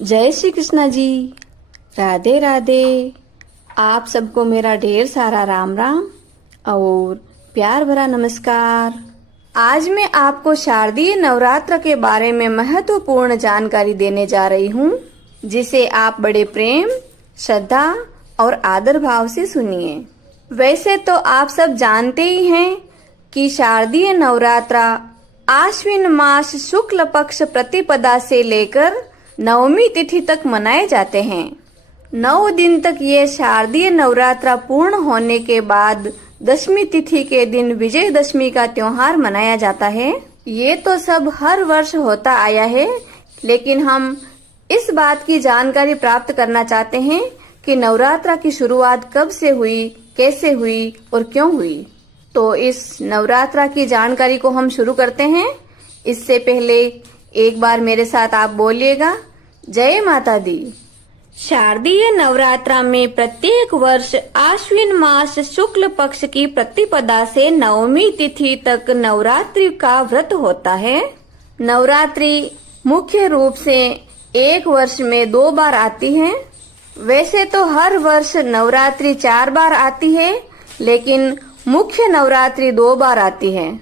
जय श्री कृष्णा जी। राधे राधे। आप सबको मेरा ढेर सारा राम राम और प्यार भरा नमस्कार। आज मैं आपको शारदीय नवरात्र के बारे में महत्वपूर्ण जानकारी देने जा रही हूँ, जिसे आप बड़े प्रेम, श्रद्धा और आदर भाव से सुनिए। वैसे तो आप सब जानते ही हैं कि शारदीय नवरात्र आश्विन मास शुक्ल पक्ष प्रतिपदा से लेकर नवमी तिथि तक मनाए जाते हैं। 9 दिन तक ये शारदीय नवरात्र पूर्ण होने के बाद दशमी तिथि के दिन विजयदशमी का त्योहार मनाया जाता है। ये तो सब हर वर्ष होता आया है, लेकिन हम इस बात की जानकारी प्राप्त करना चाहते हैं कि नवरात्र की शुरुआत कब से हुई, कैसे हुई और क्यों हुई। तो इस नवरात्र की जानकारी को हम शुरू करते हैं। इससे पहले एक बार मेरे साथ आप बोलिएगा, जय माता दी। शारदीय नवरात्र में प्रत्येक वर्ष आश्विन मास शुक्ल पक्ष की प्रतिपदा से नवमी तिथि तक नवरात्रि का व्रत होता है। नवरात्रि मुख्य रूप से एक वर्ष में 2 बार आती है। वैसे तो हर वर्ष नवरात्रि 4 बार आती है, लेकिन मुख्य नवरात्रि 2 बार आती है।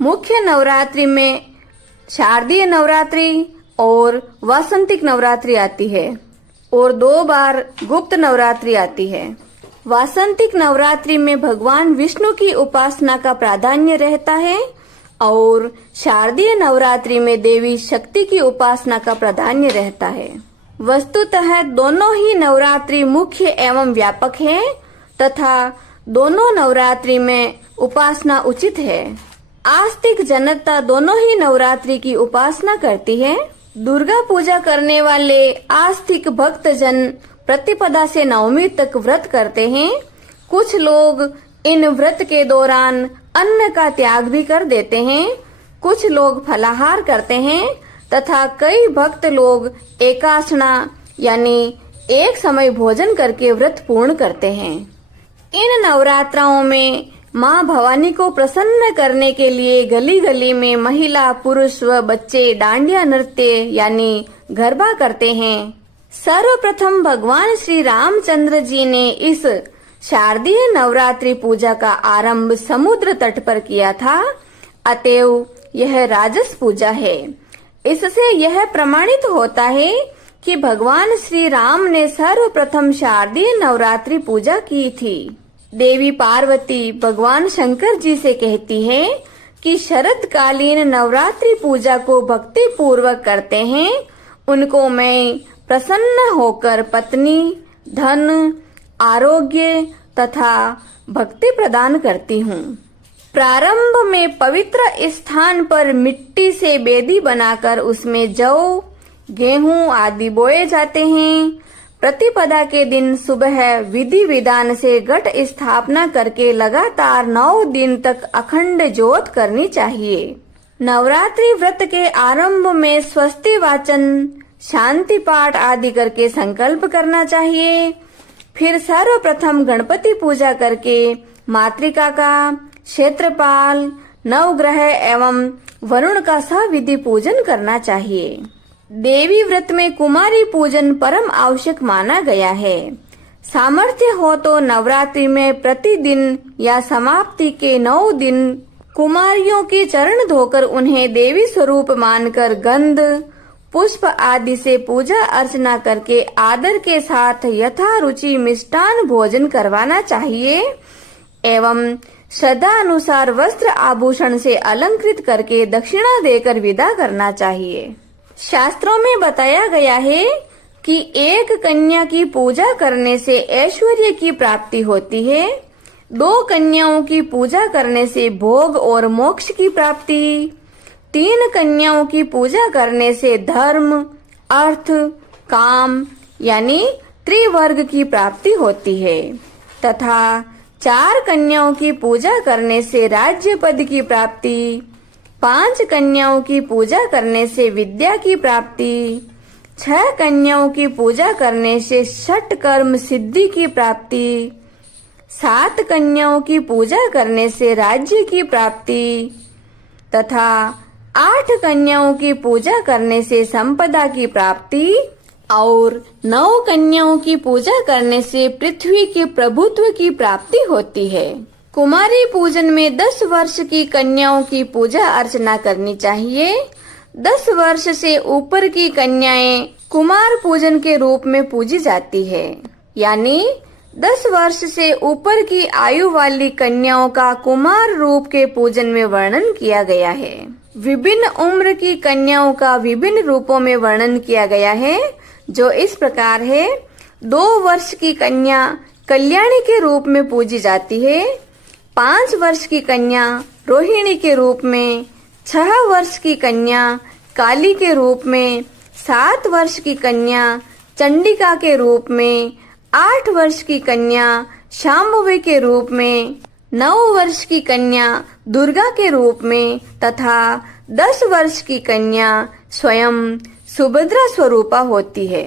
मुख्य नवरात्रि में शारदीय नवरात्रि और वासंतिक नवरात्रि आती है और 2 बार गुप्त नवरात्रि आती है। वासंतिक नवरात्रि में भगवान विष्णु की उपासना का प्राधान्य रहता है और शारदीय नवरात्रि में देवी शक्ति की उपासना का प्राधान्य रहता है। वस्तुतः दोनों ही नवरात्रि मुख्य एवं व्यापक है तथा दोनों नवरात्रि में उपासना उचित है। आस्तिक जनता दोनों ही नवरात्रि की उपासना करती है। दुर्गा पूजा करने वाले आस्तिक भक्त जन प्रतिपदा से नवमी तक व्रत करते हैं। कुछ लोग इन व्रत के दौरान अन्न का त्याग भी कर देते हैं। कुछ लोग फलाहार करते हैं तथा कई भक्त लोग एकासना यानी एक समय भोजन करके व्रत पूर्ण करते हैं। इन नवरात्राओं में माँ भवानी को प्रसन्न करने के लिए गली गली में महिला, पुरुष व बच्चे डांडिया नृत्य यानी गरबा करते हैं। सर्वप्रथम भगवान श्री रामचंद्र जी ने इस शारदीय नवरात्रि पूजा का आरंभ समुद्र तट पर किया था, अतएव यह राजस पूजा है। इससे यह प्रमाणित होता है कि भगवान श्री राम ने सर्वप्रथम शारदीय नवरात्रि पूजा की थी। देवी पार्वती भगवान शंकर जी से कहती है कि शरदकालीन नवरात्रि पूजा को भक्ति पूर्वक करते हैं, उनको मैं प्रसन्न होकर पत्नी, धन, आरोग्य तथा भक्ति प्रदान करती हूँ। प्रारंभ में पवित्र स्थान पर मिट्टी से बेदी बनाकर उसमें जौ, गेहूं आदि बोए जाते हैं। प्रतिपदा के दिन सुबह विधि विधान से घट स्थापना करके लगातार 9 दिन तक अखंड ज्योत करनी चाहिए। नवरात्रि व्रत के आरंभ में स्वस्ति वाचन, शांति पाठ आदि करके संकल्प करना चाहिए। फिर सर्वप्रथम गणपति पूजा करके मातृका का, क्षेत्रपाल, नवग्रह एवं वरुण का सविधि पूजन करना चाहिए। देवी व्रत में कुमारी पूजन परम आवश्यक माना गया है। सामर्थ्य हो तो नवरात्रि में प्रतिदिन या समाप्ति के 9 दिन कुमारियों के चरण धोकर उन्हें देवी स्वरूप मानकर गंध, पुष्प आदि से पूजा अर्चना करके आदर के साथ यथारुचि मिष्टान भोजन करवाना चाहिए एवं श्रद्धा अनुसार वस्त्र आभूषण से अलंकृत करके दक्षिणा देकर विदा करना चाहिए। शास्त्रों में बताया गया है कि एक कन्या की पूजा करने से ऐश्वर्य की प्राप्ति होती है, 2 कन्याओं की पूजा करने से भोग और मोक्ष की प्राप्ति, 3 कन्याओं की पूजा करने से धर्म, अर्थ, काम यानी त्रिवर्ग की प्राप्ति होती है तथा 4 कन्याओं की पूजा करने से राज्य पद की प्राप्ति, 5 कन्याओं की पूजा करने से विद्या की प्राप्ति, 6 कन्याओं की पूजा करने से षट कर्म सिद्धि की प्राप्ति, 7 कन्याओं की पूजा करने से राज्य की प्राप्ति तथा 8 कन्याओं की पूजा करने से संपदा की प्राप्ति और 9 कन्याओं की पूजा करने से पृथ्वी के प्रभुत्व की प्राप्ति होती है। कुमारी पूजन में 10 वर्ष की कन्याओं की पूजा अर्चना करनी चाहिए। 10 वर्ष से ऊपर की कन्याएं कुमार पूजन के रूप में पूजी जाती है, यानी 10 वर्ष से ऊपर की आयु वाली कन्याओं का कुमार रूप के पूजन में वर्णन किया गया है। विभिन्न उम्र की कन्याओं का विभिन्न रूपों में वर्णन किया गया है, जो इस प्रकार है। 2 वर्ष की कन्या कल्याणी के रूप में पूजी जाती है। 5 वर्ष की कन्या रोहिणी के रूप में, 6 वर्ष की कन्या काली के रूप में, 7 वर्ष की कन्या चंडिका के रूप में, 8 वर्ष की कन्या शांभवी के रूप में, 9 वर्ष की कन्या दुर्गा के रूप में तथा 10 वर्ष की कन्या स्वयं सुभद्रा स्वरूपा होती है।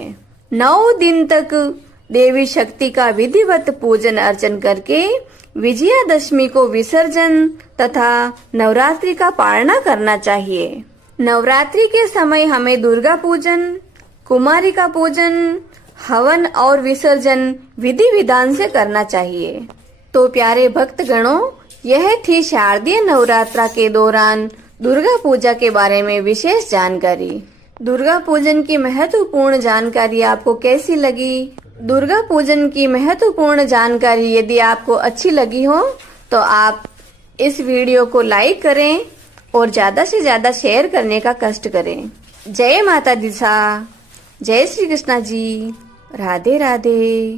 9 दिन तक देवी शक्ति का विधिवत पूजन अर्चन करके विजयादशमी को विसर्जन तथा नवरात्रि का पालना करना चाहिए। नवरात्रि के समय हमें दुर्गा पूजन, कुमारी का पूजन, हवन और विसर्जन विधि विधान से करना चाहिए। तो प्यारे भक्तगणों, यह थी शारदीय नवरात्रा के दौरान दुर्गा पूजा के बारे में विशेष जानकारी। दुर्गा पूजन की महत्वपूर्ण जानकारी आपको कैसी लगी? दुर्गा पूजन की महत्वपूर्ण जानकारी यदि आपको अच्छी लगी हो तो आप इस वीडियो को लाइक करें और ज्यादा से ज्यादा शेयर करने का कष्ट करें। जय माता दी सा, जय श्री कृष्णा जी, राधे राधे।